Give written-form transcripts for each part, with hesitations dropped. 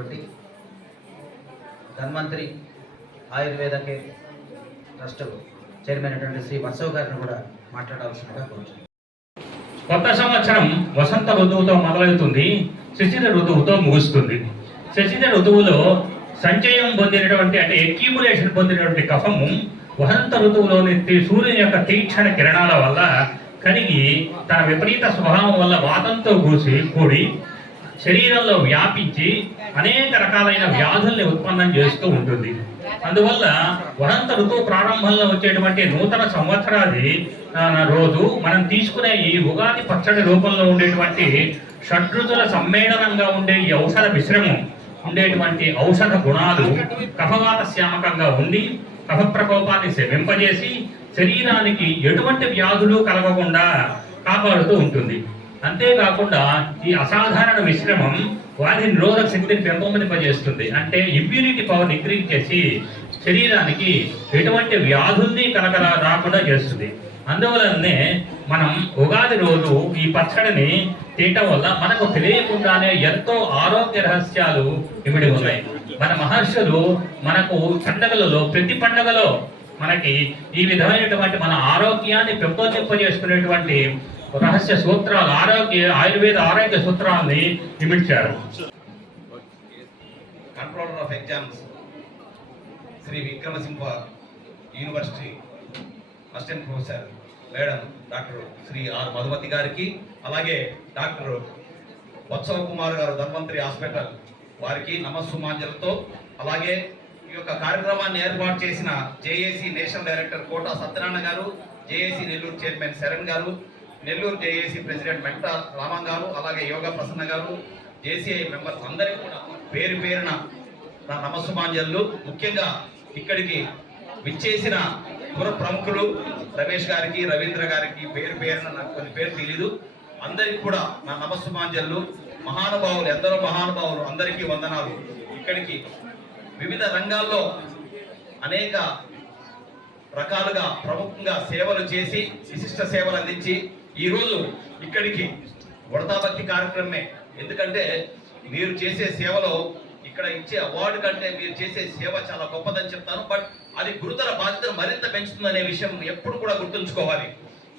అయినటువంటి Dhanvantari Ayurveda care trust chairman అయినటువంటి శ్రీ వత్సవ్ గారిని కూడా మాట్లాడాల్సిందిగా కోరుతున్నాను. కొత్త సంవత్సరం వసంత ఋతువుతో మొదలవుతుంది, శిశిర ఋతువుతో ముగుస్తుంది. శిశిర ఋతువులో సంచయం పొందినటువంటి అంటే ఎక్యూములేషన్ పొందినటువంటి కఫము వసంత ఋతువులోని సూర్యుని యొక్క తీక్షణ కిరణాల వల్ల కరిగి తన విపరీత స్వభావం వల్ల వాతంతో కూడి శరీరంలో వ్యాపించి అనేక రకాలైన వ్యాధుల్ని ఉత్పన్నం చేస్తూ ఉంటుంది. అందువల్ల వసంత ఋతువు ప్రారంభంలో వచ్చేటువంటి నూతన సంవత్సరాది రోజు మనం తీసుకునే ఈ ఉగాది పచ్చడి రూపంలో ఉండేటువంటి షడ్రుచుల సమ్మేళనంగా ఉండే ఈ ఔషధ మిశ్రమం ఉండేటువంటి ఔషధ గుణాలు కఫవాత శ్యామకంగా ఉండి కఫ ప్రకోపాన్ని శమింపజేసి శరీరానికి ఎటువంటి వ్యాధులు కలగకుండా కాపాడుతూ ఉంటుంది. అంతేకాకుండా ఈ అసాధారణ మిశ్రమం వ్యాధి నిరోధక శక్తిని పెంపొందింపజేస్తుంది. అంటే ఇమ్యూనిటీ పవర్ ఇంక్రీజ్ చేసి శరీరానికి ఎటువంటి వ్యాధుల్ని రాకుండా చేస్తుంది. అందువలనే మనం ఉగాది రోజు ఈ పచ్చడిని తినటం వల్ల మనకు తెలియకుండానే ఎంతో ఆరోగ్య రహస్యాలు ఇమిడి ఉన్నాయి. మన మహర్షులు మనకు పండగలలో ప్రతి పండగలో మనకి ఈ విధమైనటువంటి మన ఆరోగ్యాన్ని పెంపొందింపజేసుకునేటువంటి రహస్య సూత్రాలు ఆయుర్వేద ఆరోగ్య సూత్రాలని ఇమిడ్చారు. Controller of exams Sri Vikramasimha university assistant professor madam doctor Sri R Madhumathi గారికి, అలాగే డాక్టర్ వత్సవ్ కుమార్ గారు ధన్వంతరి హాస్పిటల్ వారికి నమస్సుమాంజలతో, అలాగే ఈ యొక్క కార్యక్రమాన్ని ఏర్పాటు చేసిన JAC national director Kota Satyanarayana garu, JAC Nellore chairman Sharan garu, Nellore JAC president Venkata Raman garu, అలాగే యోగా ప్రసన్న గారు, జేసీఐ మెంబర్స్ అందరికీ కూడా పేరు పేరున నా నమస్సుమాంజలు. ముఖ్యంగా ఇక్కడికి విచ్చేసిన పుర ప్రముఖులు రమేష్ గారికి, రవీంద్ర గారికి పేరు పేరున నాకు కొన్ని పేరు తెలీదు, అందరికి కూడా నా నమస్సుమాంజలు. మహానుభావులు, ఎందరో మహానుభావులు, అందరికీ వందనాలు. ఇక్కడికి వివిధ రంగాల్లో అనేక రకాలుగా ప్రముఖంగా సేవలు చేసి విశిష్ట సేవలు అందించి ఈరోజు ఇక్కడికి వడతాభక్తి కార్యక్రమమే. ఎందుకంటే మీరు చేసే సేవలో ఇక్కడ ఇచ్చే అవార్డు కంటే మీరు చేసే సేవ చాలా గొప్పదని చెప్తాను. బట్ అది గురుతర బాధ్యతను మరింత పెంచుతుందనే విషయం ఎప్పుడు కూడా గుర్తుంచుకోవాలి.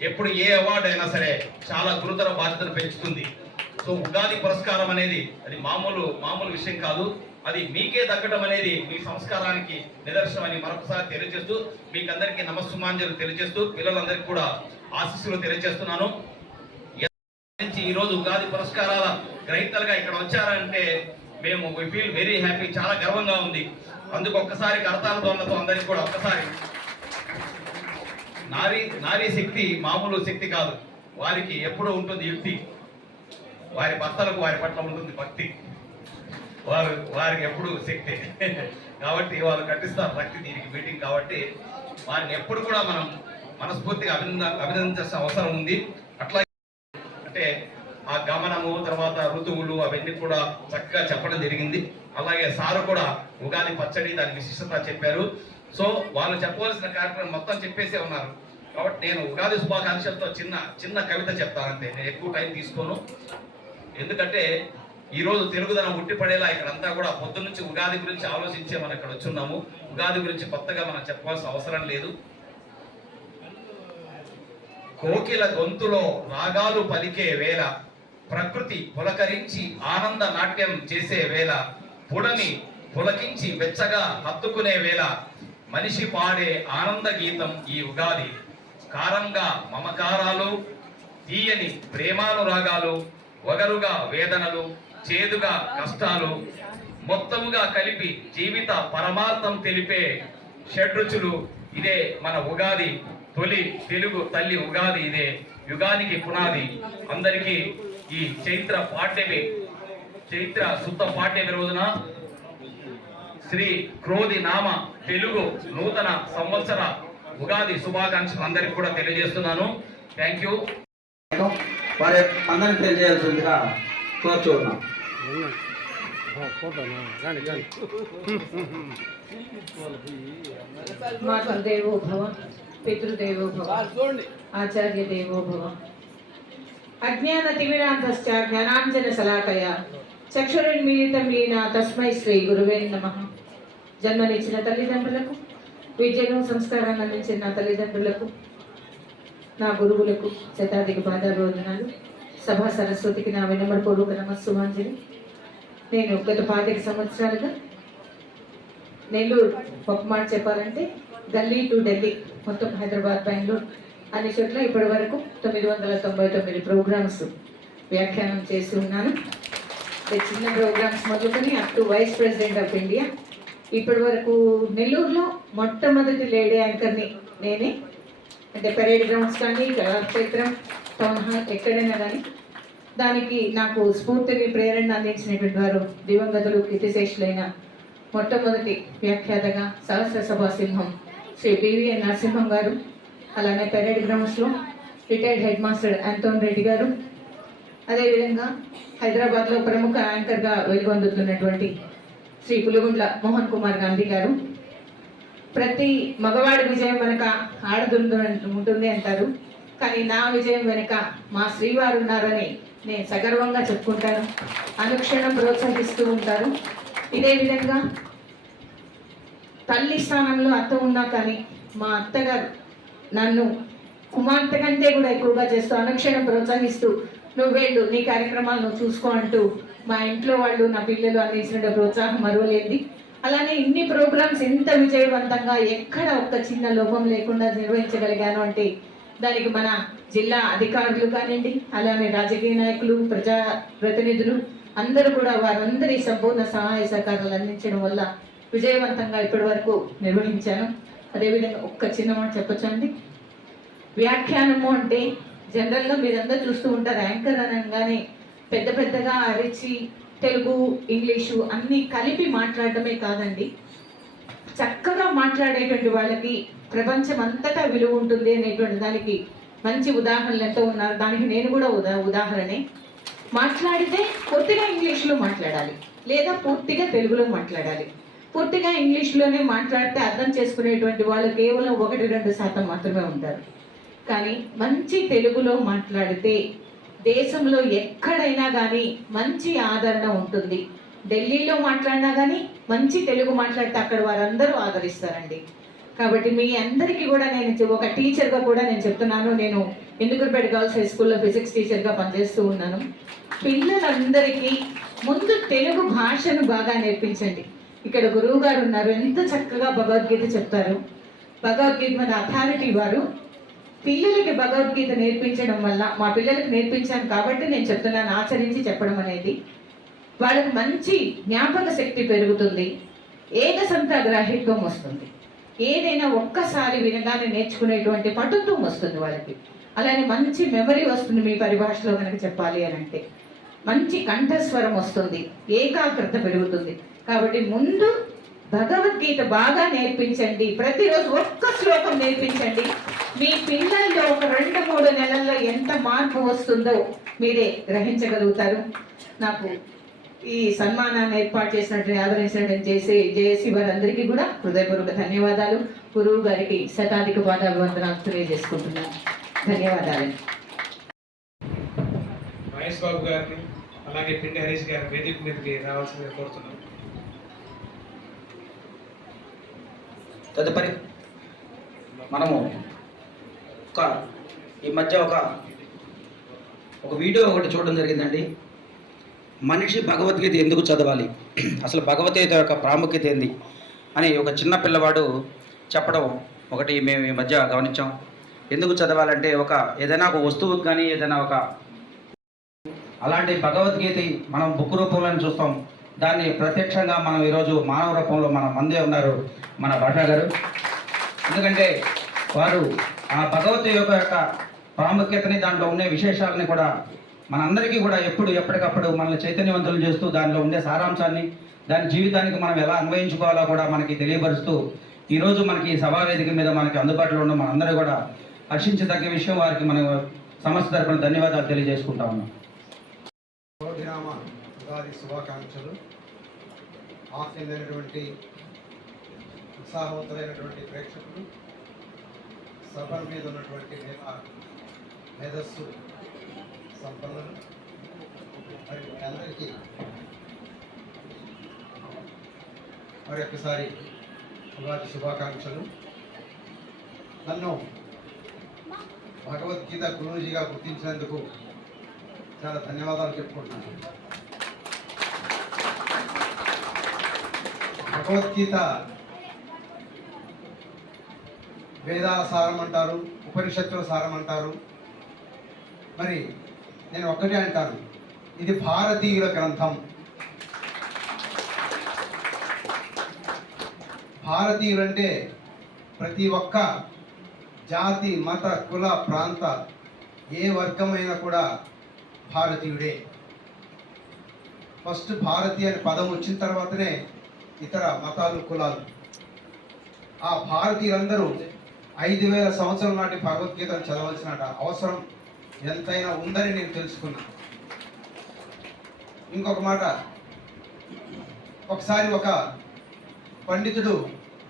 ఎప్పుడు ఏ అవార్డు అయినా సరే చాలా గురుతర బాధ్యతను పెంచుతుంది. సో ఉగాది పురస్కారం అనేది అది మామూలు విషయం కాదు. అది మీకే దక్కడం అనేది మీ సంస్కారానికి నిదర్శనం అని మరొకసారి తెలియజేస్తూ మీకందరికీ నమస్సుమాంజలు తెలియజేస్తూ పిల్లలందరికీ కూడా ఆశీస్సులు తెలియజేస్తున్నాను. ఈ రోజు ఉగాది పురస్కారాల గ్రహీతలుగా ఇక్కడ వచ్చారంటే మేము వి ఫీల్ వెరీ హ్యాపీ, చాలా గర్వంగా ఉంది. అందుకు ఒక్కసారి కరతాళ ధ్వనులతో అందరికీ కూడా ఒక్కసారి. నారీ శక్తి మామూలు శక్తి కాదు, వారికి ఎప్పుడూ ఉంటుంది యుక్తి, వారి భర్తలకు వారి పట్ల ఉంటుంది భక్తి, వారికి ఎప్పుడు శక్తి కాబట్టి వాళ్ళు కట్టిస్తారు భక్తి దీనికి మీటింగ్. కాబట్టి వారిని ఎప్పుడు కూడా మనం మనస్ఫూర్తిగా అభినందించాల్సిన అవసరం ఉంది. అట్లా అంటే ఆ గమనము తర్వాత ఋతువులు అవన్నీ కూడా చక్కగా చెప్పడం జరిగింది. అలాగే సారు కూడా ఉగాది పచ్చడి దాని విశిష్టత చెప్పారు. సో వాళ్ళు చెప్పవలసిన కార్యక్రమం మొత్తం చెప్పేసే ఉన్నారు. కాబట్టి నేను ఉగాది శుభాకాంక్షలతో చిన్న కవిత చెప్తానంతే, నేను ఎక్కువ టైం తీసుకోను. ఎందుకంటే ఈరోజు తెలుగుదనం ఉట్టిపడేలా ఇక్కడంతా కూడా పొద్దు నుంచి ఉగాది గురించి ఆలోచించే మనం ఇక్కడ వచ్చున్నాము. ఉగాది గురించి కొత్తగా మనం చెప్పాల్సిన అవసరం లేదు. కోకిల గొంతులో రాగాలు పలికే వేళ, ప్రకృతి పులకరించి ఆనంద నాట్యం చేసే వేళ, పుడమి పులకించి వెచ్చగా హత్తుకునే వేళ, మనిషి పాడే ఆనంద గీతం ఈ ఉగాది. కారంగా మమకారాలు, తీయని ప్రేమానురాగాలు, వగరుగా వేదనలు, చేదుగా కష్టాలు, మొత్తముగా కలిపి జీవిత పరమార్థం తెలిపే షడ్రుచులు. ఇదే మన ఉగాది, తొలి తెలుగు తల్లి ఉగాది. ఇదే యుగానికి పునాది. అందరికీ ఈ చైత్ర శుద్ధ పాడ్యమి రోజున శ్రీ క్రోధి నామ తెలుగు నూతన సంవత్సర ఉగాది శుభాకాంక్షలు అందరికీ కూడా తెలియజేస్తున్నాను. Thank you. వారి అందరిని తెలియజేయాల్సిందిగా కోరుచున్నాం. మాతృదేవో భవ, పితృదేవో భవ, ఆచార్య దేవో భవ. అజ్ఞాన తిమిరాంతశ్చ జ్ఞానాంజన శలాకయ చక్షురున్మీలితం ఈయన తస్మై శ్రీ గురువే నమః. జన్మనిచ్చిన తల్లిదండ్రులకు, విద్యను సంస్కారాన్ని అందించిన నా తల్లిదండ్రులకు, నా గురువులకు శతాధిక పాదాభివందనాలు. సభా సరస్వతికి నా వినమ్రపూర్వక నమస్సుమాంజలి. నేను గత 25 సంవత్సరాలుగా నెల్లూరు, ఒక మాట చెప్పాలంటే గల్లీ టు ఢిల్లీ, మొత్తం హైదరాబాద్, బెంగళూరు అన్ని చోట్ల ఇప్పటి వరకు 999 ప్రోగ్రామ్స్ వ్యాఖ్యానం చేసి ఉన్నాను. చిన్న ప్రోగ్రామ్స్ మొదలుకొని up to vice president of India. ఇప్పటి వరకు నెల్లూరులో మొట్టమొదటి లేడీ యాంకర్ని నేనే. అంటే పరేడ్ గ్రౌండ్స్ కానీ, కళాక్షేత్రం, టౌన్ హాల్, ఎక్కడైనా కానీ దానికి నాకు స్ఫూర్తిని, ప్రేరణ అందించినటువంటి వారు దివంగతులు, కీర్తిశేషులైన మొట్టమొదటి వ్యాఖ్యాతగా సహస్ర సభా సింహం శ్రీ పివిఎన్ నరసింహం గారు, అలానే పరేడ్ గ్రౌండ్స్లో retired head master Anton Reddy గారు, అదేవిధంగా హైదరాబాద్లో ప్రముఖ యాంకర్గా వెలుగొందుతున్నటువంటి శ్రీ పులిగుండ్ల మోహన్ కుమార్ గాంధీ గారు. ప్రతి మగవాడి విజయం వెనుక ఆడదుందు ఉంటుంది అంటారు, కానీ నా విజయం వెనుక మా శ్రీవారు ఉన్నారని నేను సగర్వంగా చెప్పుకుంటాను. అనుక్షణం ప్రోత్సహిస్తూ ఉంటారు. ఇదే విధంగా తల్లి స్థానంలో అత్త ఉన్నా కానీ మా అత్తగారు నన్ను కుమార్తె కంటే కూడా ఎక్కువగా చేస్తూ అనుక్షణం ప్రోత్సహిస్తూ, నువ్వు వెళ్ళు, నీ కార్యక్రమాలు నువ్వు చూసుకో అంటూ మా ఇంట్లో వాళ్ళు, నా పిల్లలు అందించిన ప్రోత్సాహం మరువలేంది. అలానే ఇన్ని ప్రోగ్రామ్స్ ఇంత విజయవంతంగా ఎక్కడ ఒక్క చిన్న లోపం లేకుండా నిర్వహించగలిగాను అంటే దానికి మన జిల్లా అధికారులు కానివ్వండి, అలానే రాజకీయ నాయకులు, ప్రజా ప్రతినిధులు అందరూ కూడా వారందరి సంపూర్ణ సహాయ సహకారాలు అందించడం వల్ల విజయవంతంగా ఇప్పటి వరకు నిర్వహించాను. అదేవిధంగా ఒక్క చిన్న మాట చెప్పొచ్చండి. వ్యాఖ్యానము అంటే జనరల్గా మీరందరూ చూస్తూ ఉంటారు, యాంకర్ అనగానే పెద్ద పెద్దగా అరిచి తెలుగు, ఇంగ్లీషు అన్నీ కలిపి మాట్లాడటమే కాదండి. చక్కగా మాట్లాడేటువంటి వాళ్ళకి ప్రపంచం అంతటా విలువ ఉంటుంది అనేటువంటి దానికి మంచి ఉదాహరణలు ఎంతో ఉన్నారు. దానికి నేను కూడా ఉదాహరణే. మాట్లాడితే పూర్తిగా ఇంగ్లీష్లో మాట్లాడాలి, లేదా పూర్తిగా తెలుగులో మాట్లాడాలి. పూర్తిగా ఇంగ్లీష్లోనే మాట్లాడితే అర్థం చేసుకునేటువంటి వాళ్ళు కేవలం 1-2% మాత్రమే ఉంటారు. కానీ మంచి తెలుగులో మాట్లాడితే దేశంలో ఎక్కడైనా కానీ మంచి ఆదరణ ఉంటుంది. ఢిల్లీలో మాట్లాడినా కానీ మంచి తెలుగు మాట్లాడితే అక్కడ వారందరూ ఆదరిస్తారండి. కాబట్టి మీ అందరికీ కూడా నేను ఒక టీచర్గా కూడా నేను చెప్తున్నాను. నేను ఇందుకూరుపేట గర్ల్స్ హై స్కూల్లో ఫిజిక్స్ టీచర్గా పనిచేస్తూ ఉన్నాను. పిల్లలందరికీ ముందు తెలుగు భాషను బాగా నేర్పించండి. ఇక్కడ గురువు గారు ఉన్నారు, ఎంత చక్కగా భగవద్గీత చెప్తారు. భగవద్గీత మీద అథారిటీ వారు. పిల్లలకి భగవద్గీత నేర్పించడం వల్ల, మా పిల్లలకి నేర్పించాను కాబట్టి నేను చెప్తున్నాను, ఆచరించి చెప్పడం అనేది వాళ్ళకి మంచి జ్ఞాపక శక్తి పెరుగుతుంది, ఏకసంత గ్రాహిత్వం వస్తుంది, ఏదైనా ఒక్కసారి వినగానే నేర్చుకునేటువంటి పటుత్వం వస్తుంది వాళ్ళకి. అలానే మంచి మెమరీ వస్తుంది. మీ పరిభాషలో కనుక చెప్పాలి అని అంటే మంచి కంఠస్వరం వస్తుంది, ఏకాగ్రత పెరుగుతుంది. కాబట్టి ముందు భగవద్గీత బాగా నేర్పించండి. ప్రతిరోజు ఒక్క శ్లోకం నేర్పించండి. మీ పిల్లల్లో ఒక 2-3 నెలల్లో ఎంత మార్పు వస్తుందో మీరే గ్రహించగలుగుతారు. నాకు ఈ సన్మానాన్ని ఏర్పాటు చేసినట్టు ఆదరించినట్టు జేఏసీ వారందరికీ కూడా హృదయపూర్వక ధన్యవాదాలు. గురువు గారికి శతాధిక పాదాభివందనాలు తెలియజేసుకుంటున్నాను. ధన్యవాదాలు. మహేష్ బాబు గారిని, అలాగే పిండి హరీష్ గారిని వేదిక మీదకి రావాల్సిందిగా కోరుతున్నాను. తదుపరి మనము ఈ మధ్య ఒక వీడియో ఒకటి చూడడం జరిగిందండి. మనిషి భగవద్గీత ఎందుకు చదవాలి, అసలు భగవద్గీత యొక్క ప్రాముఖ్యత ఏంది అని ఒక చిన్న పిల్లవాడు చెప్పడం ఒకటి మేము ఈ మధ్య గమనించాం. ఎందుకు చదవాలంటే ఏదైనా ఒక వస్తువుకి కానీ, ఏదైనా అలాంటి భగవద్గీత మనం బుక్ రూపంలో చూస్తాం. దాన్ని ప్రత్యక్షంగా మనం ఈరోజు మానవ రూపంలో మన మందే ఉన్నారు, మన భాషా గారు. ఎందుకంటే వారు ఆ భగవద్గీత యొక్క ప్రాముఖ్యతని, దాంట్లో ఉండే విశేషాలని కూడా మనందరికీ కూడా ఎప్పటికప్పుడు మనల్ని చైతన్యవంతులు చేస్తూ దానిలో ఉండే సారాంశాన్ని, దాని జీవితానికి మనం ఎలా అన్వయించుకోవాలో కూడా మనకి తెలియపరుస్తూ ఈరోజు మనకి సభా వేదిక మీద మనకి అందుబాటులో ఉన్న మనందరూ కూడా హర్షించదగ్గ విషయం. వారికి మన సంస్థ తరపున ధన్యవాదాలు తెలియజేసుకుంటా ఉన్నాం. ఉగాది శుభాకాంక్షలు. ఆసీనైనటువంటి ఉత్సాహవంతులైనటువంటి ప్రేక్షకులు, సభల మీద ఉన్నటువంటి మేధస్సు సంపన్నులు, మరి అందరికీ మరొకసారి ఉగాది శుభాకాంక్షలు. నన్ను భగవద్గీత గురూజీగా గుర్తించినందుకు చాలా ధన్యవాదాలు చెప్పుకుంటున్నాను. భగవద్గీత వేదాల సారం అంటారు, ఉపనిషత్తుల సారం అంటారు. మరి నేను ఒక్కటే అంటాను, ఇది భారతీయుల గ్రంథం. భారతీయులంటే ప్రతి ఒక్క జాతి, మత, కుల, ప్రాంత ఏ వర్గమైనా కూడా భారతీయుడే. ఫస్ట్ భారతీయ అనే పదం వచ్చిన తర్వాతనే ఇతర మతాలు, కులాలు. ఆ భారతీయులందరూ 5000 సంవత్సరాల నాటి భగవద్గీతను చదవాల్సిన అవసరం ఎంతైనా ఉందని నేను తెలుసుకున్నాను. ఇంకొక మాట, ఒకసారి ఒక పండితుడు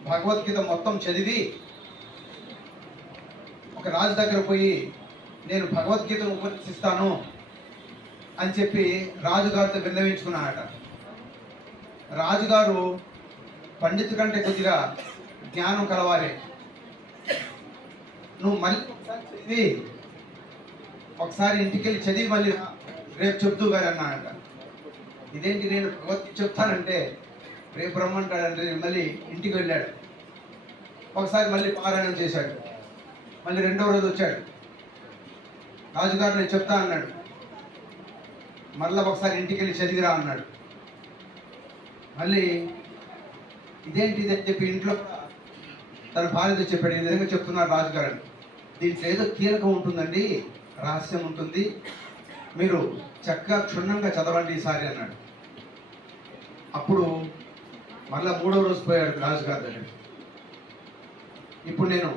భగవద్గీత మొత్తం చదివి ఒక రాజు దగ్గర పోయి నేను భగవద్గీతను ఉపదేశిస్తాను అని చెప్పి రాజుగారితో విన్నవించుకున్నాడట. రాజుగారు పండితు కంటే కొద్దిగా జ్ఞానం కలవారే, నువ్వు మళ్ళీ చదివి ఒకసారి ఇంటికి వెళ్ళి చదివి మళ్ళీ రేపు చెప్తూ గారు అన్నాడట. ఇదేంటి, నేను భగవద్గీత చెప్తానంటే రేపు రమ్మంటాడంటే మళ్ళీ ఇంటికి వెళ్ళాడు. ఒకసారి మళ్ళీ పారాయణం చేశాడు. మళ్ళీ రెండవ రోజు వచ్చాడు. రాజుగారు నేను చెప్తా అన్నాడు. మళ్ళీ ఒకసారి ఇంటికి వెళ్ళి చదివిరా అన్నాడు. మళ్ళీ ఇదేంటి అని చెప్పి ఇంట్లో తన భార్యతో చెప్పాడు. ఈ విధంగా చెప్తున్నారు రాజుగారు, దీంట్లో ఏదో కీలకం ఉంటుందండి, రహస్యం ఉంటుంది, మీరు చక్కగా క్షుణ్ణంగా చదవండి ఈసారి అన్నాడు. అప్పుడు మళ్ళీ 3వ రోజు పోయాడు రాజుగారి దగ్గర. ఇప్పుడు నేను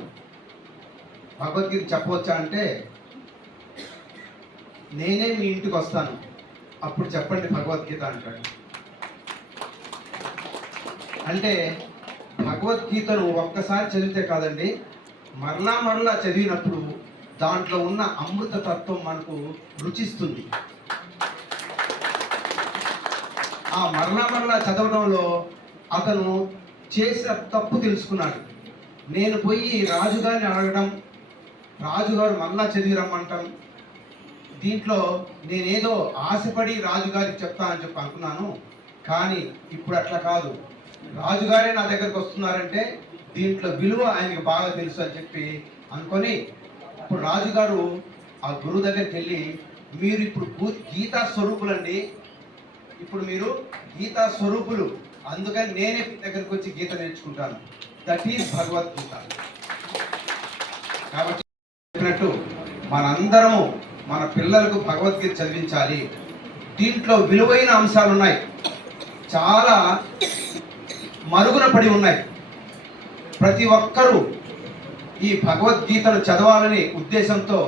భగవద్గీత చెప్పవచ్చా అంటే, నేనే మీ ఇంటికి వస్తాను, అప్పుడు చెప్పండి భగవద్గీత అంటాడు. అంటే భగవద్గీతను ఒక్కసారి చదివితే కాదండి, మరలా చదివినప్పుడు దాంట్లో ఉన్న అమృత తత్వం మనకు రుచిస్తుంది. ఆ మరలా చదవడంలో అతను చేసిన తప్పు తెలుసుకున్నాడు. నేను పోయి రాజుగారిని అడగడం, రాజుగారు మళ్ళా చదివి రమ్మంటాం, దీంట్లో నేనేదో ఆశపడి రాజుగారికి చెప్తానని చెప్పి అనుకున్నాను. కానీ ఇప్పుడు అట్లా కాదు, రాజుగారే నా దగ్గరకు వస్తున్నారంటే దీంట్లో విలువ ఆయనకి బాగా తెలుసు అని చెప్పి అనుకొని ఇప్పుడు రాజుగారు ఆ గురువు దగ్గరికి వెళ్ళి, మీరు ఇప్పుడు గీతా స్వరూపులండి, ఇప్పుడు మీరు గీతా స్వరూపులు, అందుకని నేనే మీ దగ్గరికి వచ్చి గీత నేర్చుకుంటాను, దట్ ఈజ్ భగవద్గీత. కాబట్టి చెప్పినట్టు మనందరము మన పిల్లలకు భగవద్గీత చదివించాలి. దీంట్లో విలువైన అంశాలు ఉన్నాయి, చాలా మరుగున పడి ఉన్నాయి. ప్రతి ఒక్కరూ ఈ భగవద్గీతను చదవాలనే ఉద్దేశంతో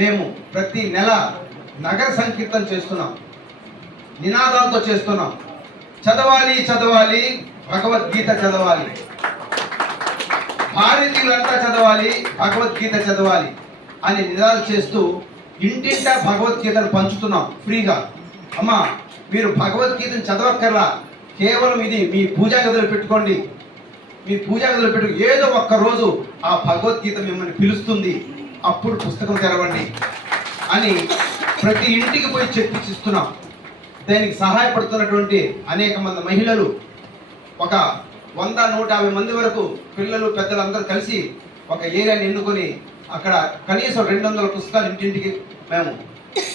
మేము ప్రతి నెల నగర సంకీర్తన చేస్తున్నాం, నినాదాలతో చేస్తున్నాం. చదవాలి చదవాలి భగవద్గీత చదవాలి, భారతీయులంతా చదవాలి భగవద్గీత చదవాలి అని నినాదాలు చేస్తూ ఇంటింటా భగవద్గీతను పంచుతున్నాం ఫ్రీగా. అమ్మా, మీరు భగవద్గీతను చదవక్కర్లా, కేవలం ఇది మీ పూజా గదిలో పెట్టుకోండి, మీ పూజా గదిలో పెట్టు, ఏదో ఒక్క రోజు ఆ భగవద్గీత మిమ్మల్ని పిలుస్తుంది, అప్పుడు పుస్తకం తెరవండి అని ప్రతి ఇంటికి పోయి చెప్పిస్తున్నాం. దానికి సహాయపడుతున్నటువంటి అనేక మంది మహిళలు, ఒక 100-150 మంది వరకు పిల్లలు, పెద్దలందరూ కలిసి ఒక ఏరియాని ఎన్నుకొని అక్కడ కనీసం 200 పుస్తకాలు ఇంటింటికి మేము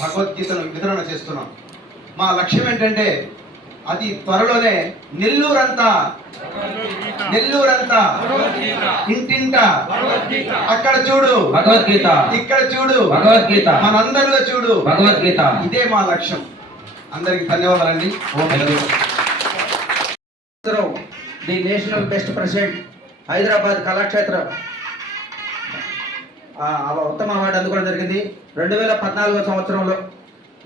భగవద్గీతను వితరణ చేస్తున్నాం. మా లక్ష్యం ఏంటంటే అతి త్వరలోనే నెల్లూరంతా ఇంటింట అక్కడ చూడు భగవద్గీత, ఇక్కడ చూడు భగవద్గీత, మనందరిలో చూడు భగవద్గీత. ఇదే మా లక్ష్యం. అందరికి ధన్యవాదాలండి. The national best president Hyderabad Kalakshetra ఉత్తమ అవార్డు అందుకోవడం జరిగింది. 2014 సంవత్సరంలో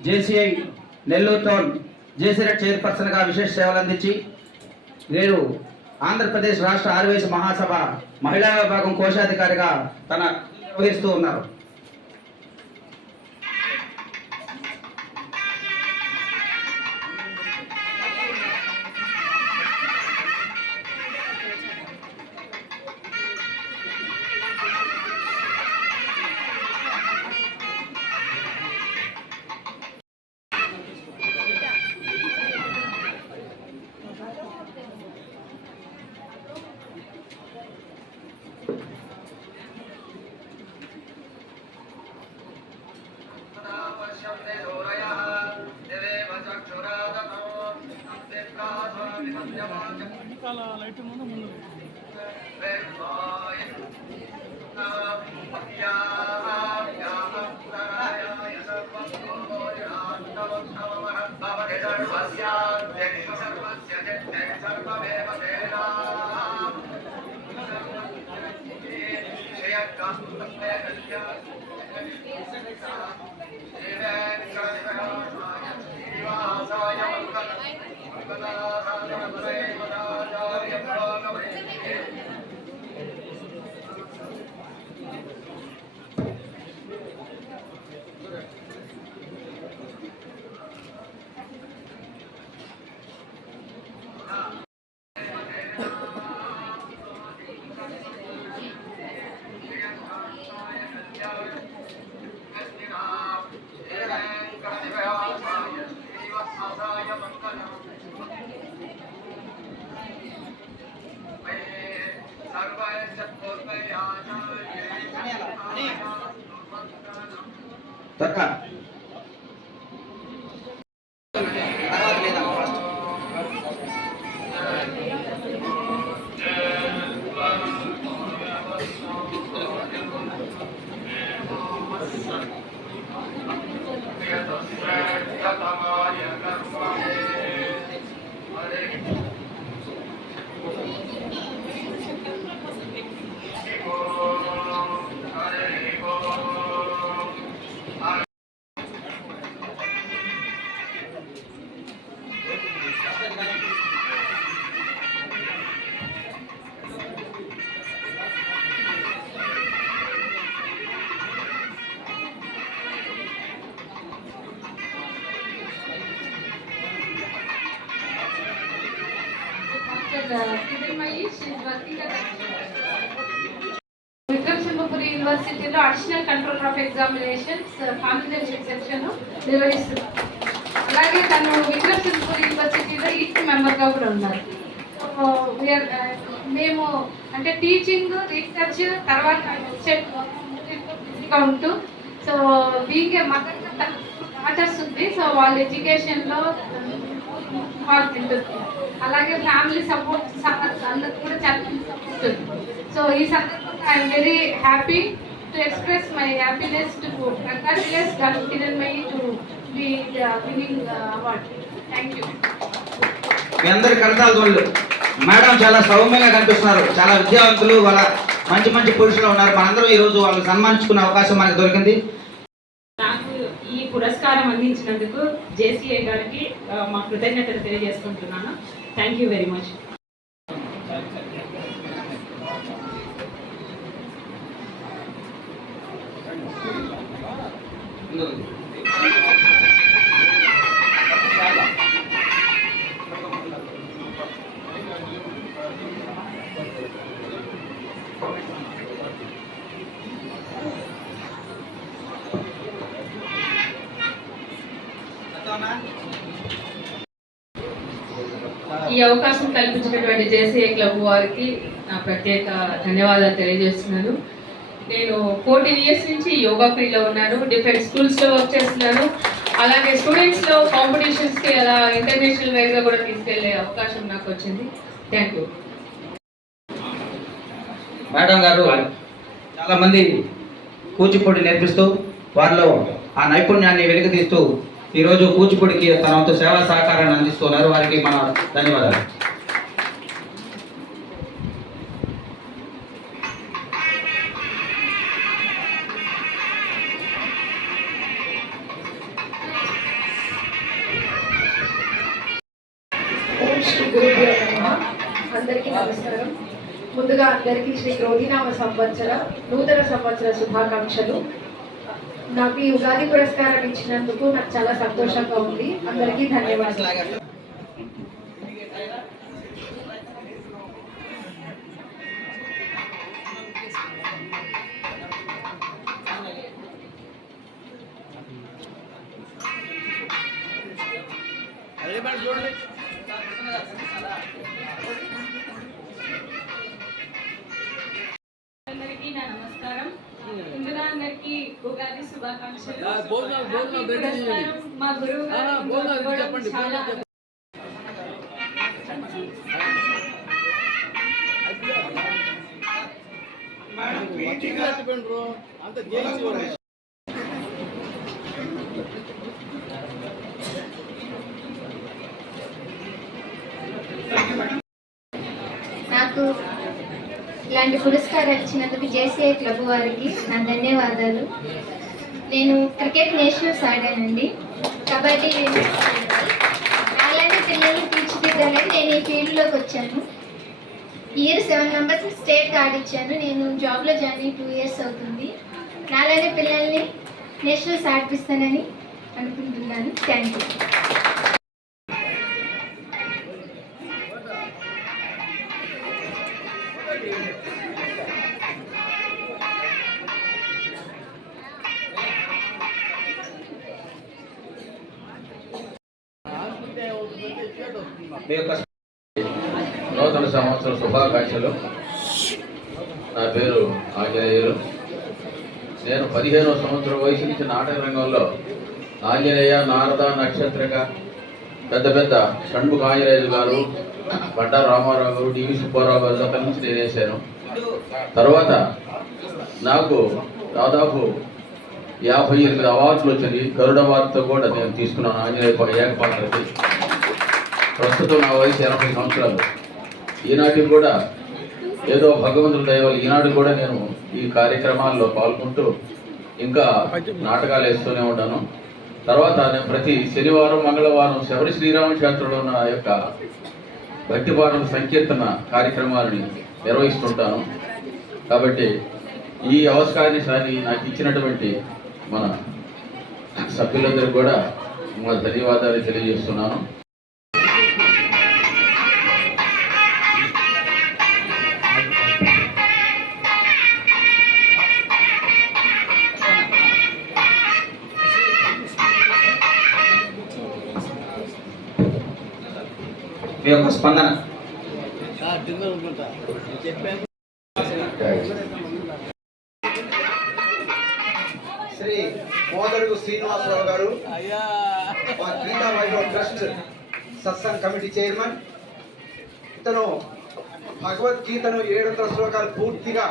జేసీఐ నెల్లూరు టౌన్ జేసీరెడ్ చైర్పర్సన్గా విశేష సేవలు అందించి నేను ఆంధ్రప్రదేశ్ రాష్ట్ర ఆర్యవైశ్య మహాసభ మహిళా విభాగం కోశాధికారిగా తన నిర్వహిస్తూ ఉన్నారు. దొరక విక్రమ్ సింహపురి యూనివర్సిటీలో additional controller of examinations confidential section నిర్వహిస్తున్నారు. అలాగే తను విక్రమ్ సింహపురి యూనివర్సిటీలో ఈస్ట్ మెంబర్గా కూడా ఉన్నారు. మేము అంటే టీచింగ్, రీసెర్చ్, తర్వాత బిజీగా ఉంటూ so being a mother daughters ఉంది. సో వాళ్ళ ఎడ్యుకేషన్లో ఉంటుంది. అలాగే ఫ్యామిలీ సపోర్ట్ అందరికి కూడా చాలా సపోర్ట్ ఉంది. సో ఈ సందర్భంగా I'm very happy to express my happiness to congratulate doctor Kiranmayi to be winning award. Thank you. మీ అందరి కరతాల ధ్వనులు. మేడం చాలా సౌమ్యంగా కనిపిస్తున్నారు, చాలా విద్యావంతులు, వాళ్ళ మంచి మంచి పురుషులు ఉన్నారు. మనందరం ఈరోజు వాళ్ళని సన్మానించుకునే అవకాశం మనకు దొరికింది. నాకు ఈ పురస్కారం అందించినందుకు జేసీఏ గారికి మా కృతజ్ఞతలు తెలియజేసుకుంటున్నాను. Thank you very much. ఈ అవకాశం కల్పించినటువంటి జేసీఏ క్లబ్ వారికి నా ప్రత్యేక ధన్యవాదాలు తెలియజేస్తున్నాను. నేను 14 ఇయర్స్ నుంచి యోగా ఫీల్డ్లో ఉన్నాను. డిఫరెంట్ స్కూల్స్లో వర్క్ చేస్తున్నాను. అలాగే స్టూడెంట్స్లో కాంపిటీషన్స్కి అలా ఇంటర్నేషనల్ వైడ్గా కూడా తీసుకెళ్లే అవకాశం నాకు వచ్చింది. Thank you. మేడం గారు చాలా మంది కూచిపూడి నేర్పిస్తూ వారిలో ఆ నైపుణ్యాన్ని వెలికితీస్తూ ఈరోజు కూచిపూడికి తన వంతు సేవా సహకారాన్ని అందిస్తున్నారు. వారికి మన ధన్యవాదాలు. అందరికీ నమస్కారం. ముందుగా అందరికీ శ్రీ క్రోధినామ సంవత్సర నూతన సంవత్సర శుభాకాంక్షలు. నాకు ఈ ఉగాది పురస్కారం ఇచ్చినందుకు నాకు చాలా సంతోషంగా ఉంది. అందరికీ ధన్యవాదాలు. అందరికీ నా నమస్కారం. ముందుగా అందరికీ ఉగాది శుభాకాంక్షలు. మా గురువు గారు చాలా నాకు ఇలాంటి పురస్కారాలు ఇచ్చినందుకు జేసీఐ క్లబ్ వారికి నా ధన్యవాదాలు. నేను క్రికెట్ నేషనల్స్ ఆడానండి, కబడ్డీ అలాంటి పిల్లల్ని తీర్చిదిద్దాలని నేను ఈ ఫీల్డ్లోకి వచ్చాను. ఇయర్ 7 మెంబర్స్ స్టేట్ ఆడిచ్చాను. నేను జాబ్లో జాయిన్ అయ్యి 2 years అవుతుంది. నాలాంటి పిల్లల్ని నేషనల్స్ ఆడిపిస్తానని అనుకుంటున్నాను. Thank you. మీ యొక్క నూతన సంవత్సర శుభాకాంక్షలు. నా పేరు ఆంజనేయులు. నేను 15వ సంవత్సరం వయసు నుంచి నాటక రంగంలో ఆంజనేయ, నారద, నక్షత్రిక, పెద్ద పెద్ద షణ్ముఖ ఆంజనేయులు గారు, బండారు రామారావు గారు, డివి సుబ్బారావు గారు దగ్గర నుంచి నేను వేశాను. తర్వాత నాకు దాదాపు 58 అవార్డులు వచ్చింది. గరుడ అవార్డుతో కూడా నేను తీసుకున్నాను ఆంజనేయ ఏకపాత్రకి. ప్రస్తుతం నా వయసు 80 సంవత్సరాలు. ఈనాటికి కూడా ఏదో భగవంతుడి దయ వల్ల ఈనాడు కూడా నేను ఈ కార్యక్రమాల్లో పాల్గొంటూ ఇంకా నాటకాలు వేస్తూనే ఉంటాను. తర్వాత నేను ప్రతి శనివారం, మంగళవారం శబరి శ్రీరామ క్షేత్రంలో ఉన్న యొక్క భక్తిపాఠం సంకీర్తన కార్యక్రమాలని నిర్వహిస్తుంటాను. కాబట్టి ఈ అవకాశాన్ని నాకు ఇచ్చినటువంటి మన సభ్యులందరికీ కూడా మా ధన్యవాదాలు తెలియజేస్తున్నాను. మీ యొక్క స్పందన. శ్రీ మోదరుగు శ్రీనివాసరావు గారు, మా Geeta Vaibhav trust Satsang committee chairman. ఇతను భగవద్గీతను 700 శ్లోకాలు పూర్తిగా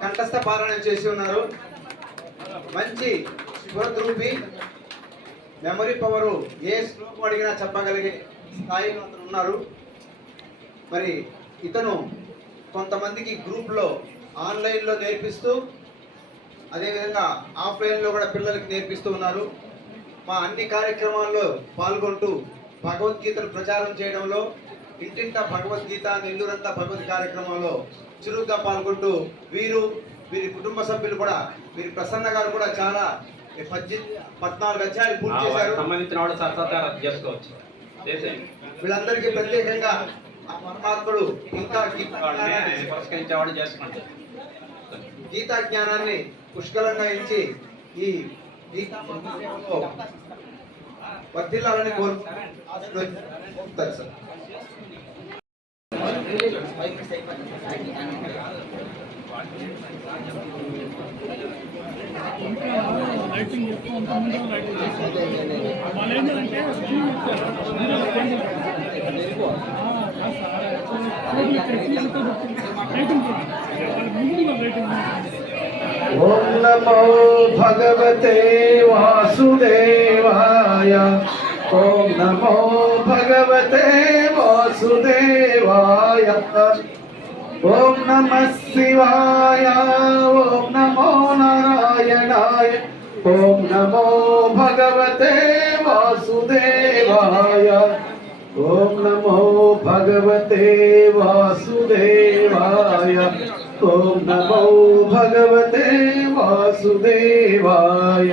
కంఠస్థ పారాయణం చేసి ఉన్నారు. మంచి స్ఫురద్రూపి, మెమరీ పవరు, ఏ శ్లోకం అడిగినా చెప్పగలిగే స్థాయిలో అతను ఉన్నారు. మరి ఇతను కొంతమందికి గ్రూప్లో ఆన్లైన్లో నేర్పిస్తూ, అదేవిధంగా ఆఫ్లైన్లో కూడా పిల్లలకి నేర్పిస్తూ ఉన్నారు. మా అన్ని కార్యక్రమాల్లో పాల్గొంటూ భగవద్గీతను ప్రచారం చేయడంలో, ఇంటింటా భగవద్గీత, నెల్లూరంతా భగవద్ కార్యక్రమంలో చురుగ్గా పాల్గొంటూ వీరి కుటుంబ సభ్యులు కూడా, వీరి ప్రసన్న గారు కూడా చాలా 14 అధ్యాయాలు పూర్తి చేశారు. సంబంధించిన వాడు సత్సంగాలు చేసుకోవచ్చు. వీళ్ళందరికీ ప్రత్యేకంగా ఆ పరమాత్ముడు ఇంకా పురస్కరించేవాడు చేసుకుంటారు. గీతా జ్ఞానాన్ని పుష్కలంగా ఇచ్చి ఈ గీతా వర్ధిల్లాలని కోరుకుంటారు సార్. ఓం నమో భగవతే వాసుదేవాయ. ఓం నమో భగవతే వాసుదేవాయ. ఓం నమః శివాయ. ఓం నమో నారాయణాయ. ఓం నమో భగవతే వాసుదేవాయ. ఓం నమో భగవతే వాసుదేవాయ. ఓం నమో భగవతే వాసుదేవాయ.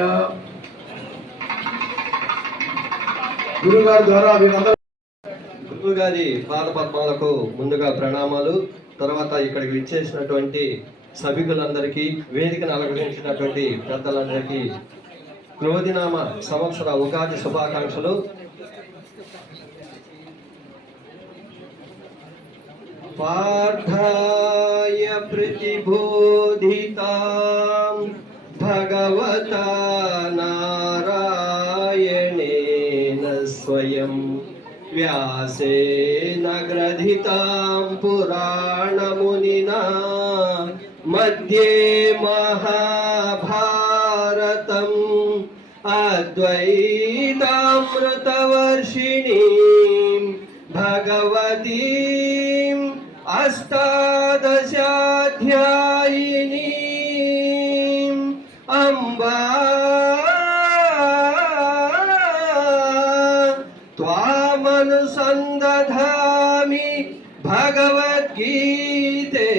గురుగారి ద్వారా గురుగారి పాద పద్మాలకు ముందుగా ప్రణామాలు. తర్వాత ఇక్కడికి విచ్చేసినటువంటి సభికులందరికీ, వేదికను అలంకరించినటువంటి పెద్దలందరికీ క్రోధినామ సంవత్సర ఉగాది శుభాకాంక్షలు. పాఠాయ ప్రతిబోధితాం భగవతా నారాయణేన స్వయం వ్యాసేన గ్రథితాం పురాణమునినా मध्ये महाभारतम् अद्वैतामृतवर्षिणीं भगवतीम् अष्टादशाध्यायिनीम् अम्बा त्वामनुसन्दधामि भगवद्गीते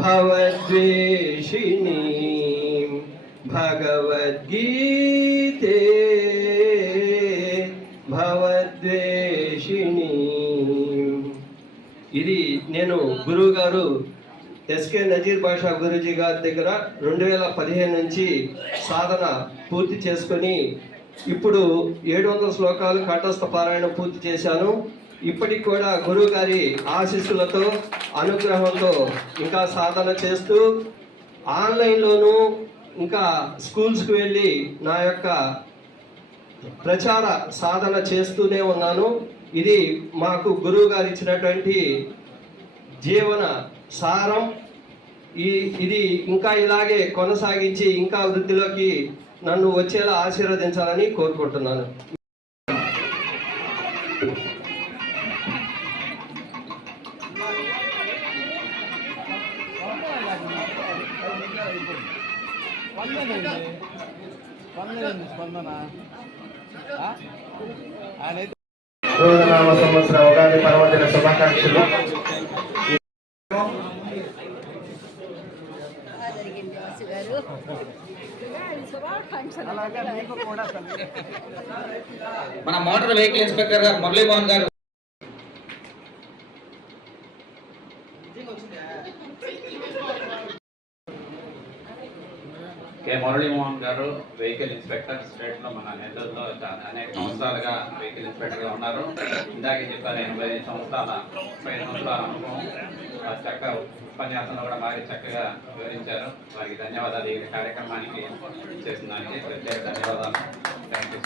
भवद्वेषिणीं भगवद्गीते భవద్వేషిణీం. ఇది నేను గురువు గారు ఎస్కే నజీర్ బాషా గురూజీ గారి దగ్గర 2015 నుంచి సాధన పూర్తి చేసుకొని ఇప్పుడు 700 శ్లోకాలు కంఠస్థ పారాయణం పూర్తి చేశాను. ఇప్పటికి కూడా గురువు గారి ఆశీస్సులతో అనుగ్రహంతో ఇంకా సాధన చేస్తూ ఆన్లైన్లోనూ ఇంకా స్కూల్స్కి వెళ్ళి నా యొక్క ప్రచార సాధన చేస్తూనే ఉన్నాను. ఇది మాకు గురువు గారు ఇచ్చినటువంటి జీవన సారం. ఇది ఇంకా ఇలాగే కొనసాగించి ఇంకా వృద్ధిలోకి నన్ను వచ్చేలా ఆశీర్వదించాలని కోరుకుంటున్నాను. నామ సంవత్సర ఉగాది పర్వదిన శుభాకాంక్షలు. మన మోటార్ వెహికల్ ఇన్స్పెక్టర్ గారు మురళీమోహన్ గారు కె మురళీమోహన్ గారు వెహికల్ ఇన్స్పెక్టర్ స్టేట్లో మన నెల్లూరులో అనేక సంవత్సరాలుగా వెహికల్ ఇన్స్పెక్టర్గా ఉన్నారు. ఇందాకే చెప్పారు 85 సంవత్సరాల 30 సంవత్సరాల అనుభవం. చక్కగా ఉపన్యాసంలో కూడా వారి చక్కగా వివరించారు. వారికి ధన్యవాదాలు. ఈ కార్యక్రమానికి చేసిన దానికి ప్రత్యేక ధన్యవాదాలు. Thank you.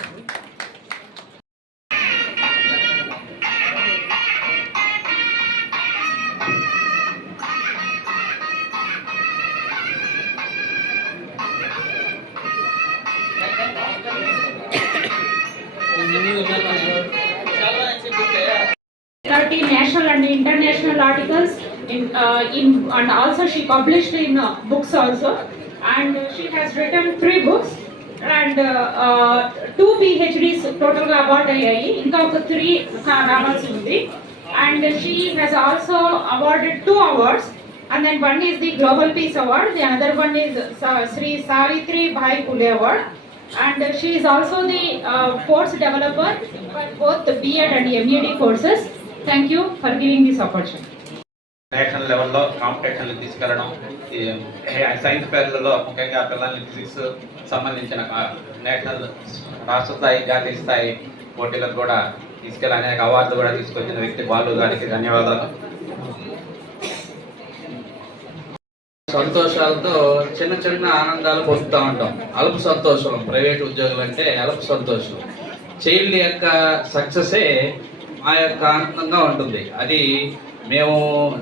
National and international articles and also she published in books also, and she has written 3 books and 2 PhDs total గా అవార్డ్ అయ్యాయి. ఇంకా ఒక 3 రావాల్సి ఉంది. And she has also awarded 2 awards, and then one is the Global Peace Award, the another one is Sri Savitri Bhai Phule Award, and she is also the course developer for both the B.Ed and M.Ed courses. Thank you for giving this opportunity. National లెవెల్లో కాంపిటీషన్లు తీసుకెళ్ళడం, science ఫెయిర్లలో ముఖ్యంగా పిల్లల్ని physics సంబంధించిన national రాష్ట్ర స్థాయి జాతీయ స్థాయి పోటీలకు కూడా తీసుకెళ్ళి అనేక అవార్డులు కూడా తీసుకొచ్చిన వ్యక్తి బాలు గారికి ధన్యవాదాలు. సంతోషాలతో చిన్న చిన్న ఆనందాలు పొందుతూ ఉంటాం. అల్ప సంతోషం, ప్రైవేట్ ఉద్యోగులు అంటే అల్ప సంతోషం. చైల్డ్ యొక్క సక్సెసే మా యొక్క ఆనందంగా ఉంటుంది. అది మేము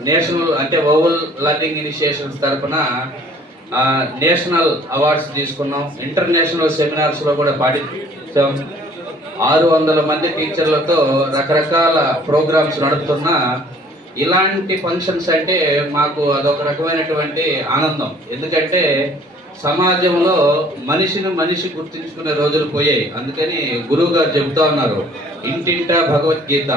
నేషనల్ అంటే ఓవల్ లెర్నింగ్ ఇనిషియేషన్స్ తరఫున నేషనల్ అవార్డ్స్ తీసుకున్నాం. ఇంటర్నేషనల్ సెమినార్స్లో కూడా పాటించాం. 600 మంది టీచర్లతో రకరకాల ప్రోగ్రామ్స్ నడుపుతున్నా ఇలాంటి ఫంక్షన్స్ అంటే మాకు అదొక రకమైనటువంటి ఆనందం. ఎందుకంటే సమాజంలో మనిషి గుర్తించుకునే రోజులు పోయాయి. అందుకని గురువు గారు చెబుతా ఉన్నారు, ఇంటింటా భగవద్గీత.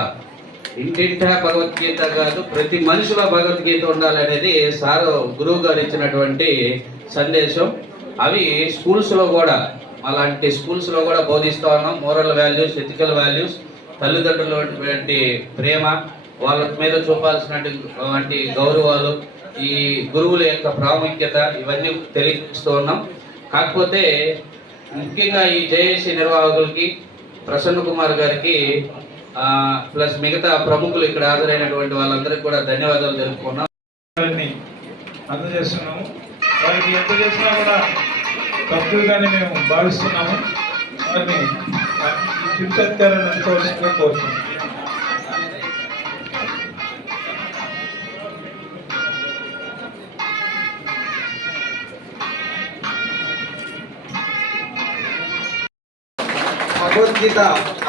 ఇంటింటా భగవద్గీత కాదు, ప్రతి మనిషిలో భగవద్గీత ఉండాలనేది సారు గురువు గారు ఇచ్చినటువంటి సందేశం. అవి స్కూల్స్లో కూడా అలాంటి స్కూల్స్లో కూడా బోధిస్తూ ఉన్నాం. మోరల్ వాల్యూస్, ఎథికల్ వాల్యూస్, తల్లిదండ్రులటువంటి ప్రేమ, వాళ్ళ మీద చూపాల్సినటువంటి గౌరవాలు, ఈ గురువుల యొక్క ప్రాముఖ్యత ఇవన్నీ తెలియజేస్తూ ఉన్నాం. కాకపోతే ముఖ్యంగా ఈ జేఏసీ నిర్వాహకులకి, ప్రసన్న కుమార్ గారికి ప్లస్ మిగతా ప్రముఖులు ఇక్కడ హాజరైనటువంటి వాళ్ళందరికీ కూడా ధన్యవాదాలు తెలుపుకున్నాం. అందజేస్తున్నాము. వారికి ఎంత చేసినా కూడా తప్పుగానే మేము భావిస్తున్నాము. వారిని శిక్షించాలని అనుకోవాల్సిందిగా కోరుతున్నాం. భగవద్గీత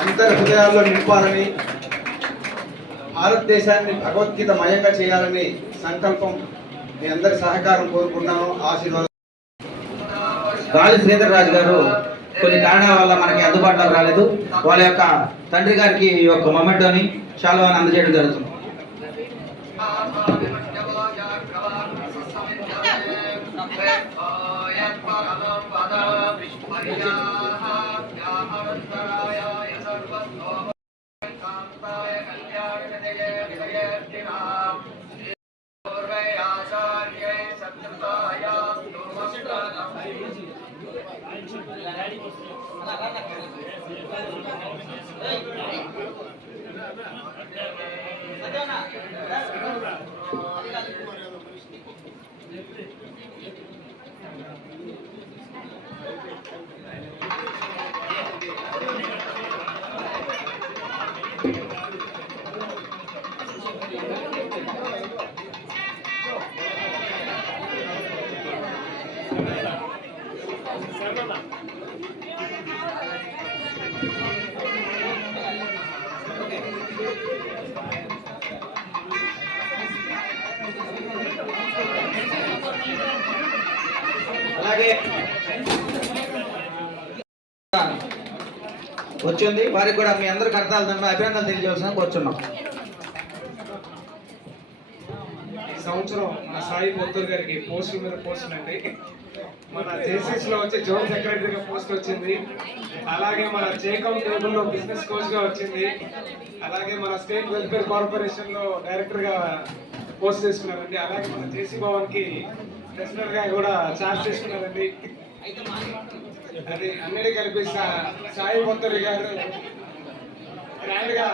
అందరి హృదయాల్లో నింపాలని, భారతదేశాన్ని భగవద్గీత మయంగా చేయాలని సంకల్పం. మీ అందరి సహకారం కోరుకుంటున్నాను. ఆశీర్వాదం. గాలి శ్రీధర్ రాజు గారు కొన్ని కారణాల వల్ల మనకి అందుబాటులోకి రాలేదు. వాళ్ళ యొక్క తండ్రి గారికి ఈ యొక్క మొమెంటోని శాలువాని అందజేయడం జరుగుతుంది. అలాగే వచ్చింది వారికి కూడా మీ అందరికి అర్థాలు అభినందనలు తెలియజేసిన కూర్చున్నాం. ఈ సంవత్సరం మన సాయి పొత్తూరు గారికి పోస్టుల మీద పోస్ట్ అండి. మన జేసీస్ లో వచ్చి జోన్ సెక్రటరీగా పోస్ట్ వచ్చింది. అలాగే మన జేకమ్ టేబుల్ లో బిజినెస్ కోచ్ గా వచ్చింది. అలాగే మన స్టేట్ వెల్ఫేర్ కార్పొరేషన్ లో డైరెక్టర్ గా పోస్ట్ చేసుకున్నారండి. అలాగే మన జేసీ భవన్ కి ప్రెసిడెంట్ గా కూడా ఛార్జ్ చేసుకున్నారండి. అది అన్నిటి కలిపి సాయి పొత్తూరు గారు గ్రాండ్ గా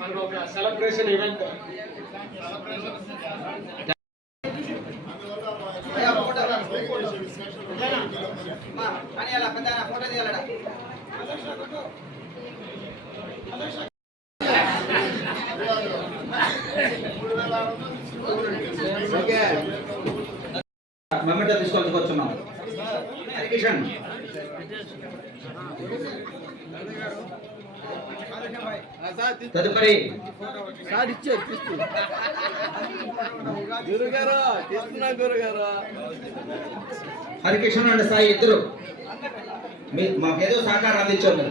మనకు ఒక సెలబ్రేషన్ ఈవెంట్ మెమెంటో తీసుకొచ్చుకొచ్చున్నాం. కిషన్ తదుపరి హరికిషన్ అండ్ సాయి ఇద్దరు మాకేదో సహకారం అందించారు.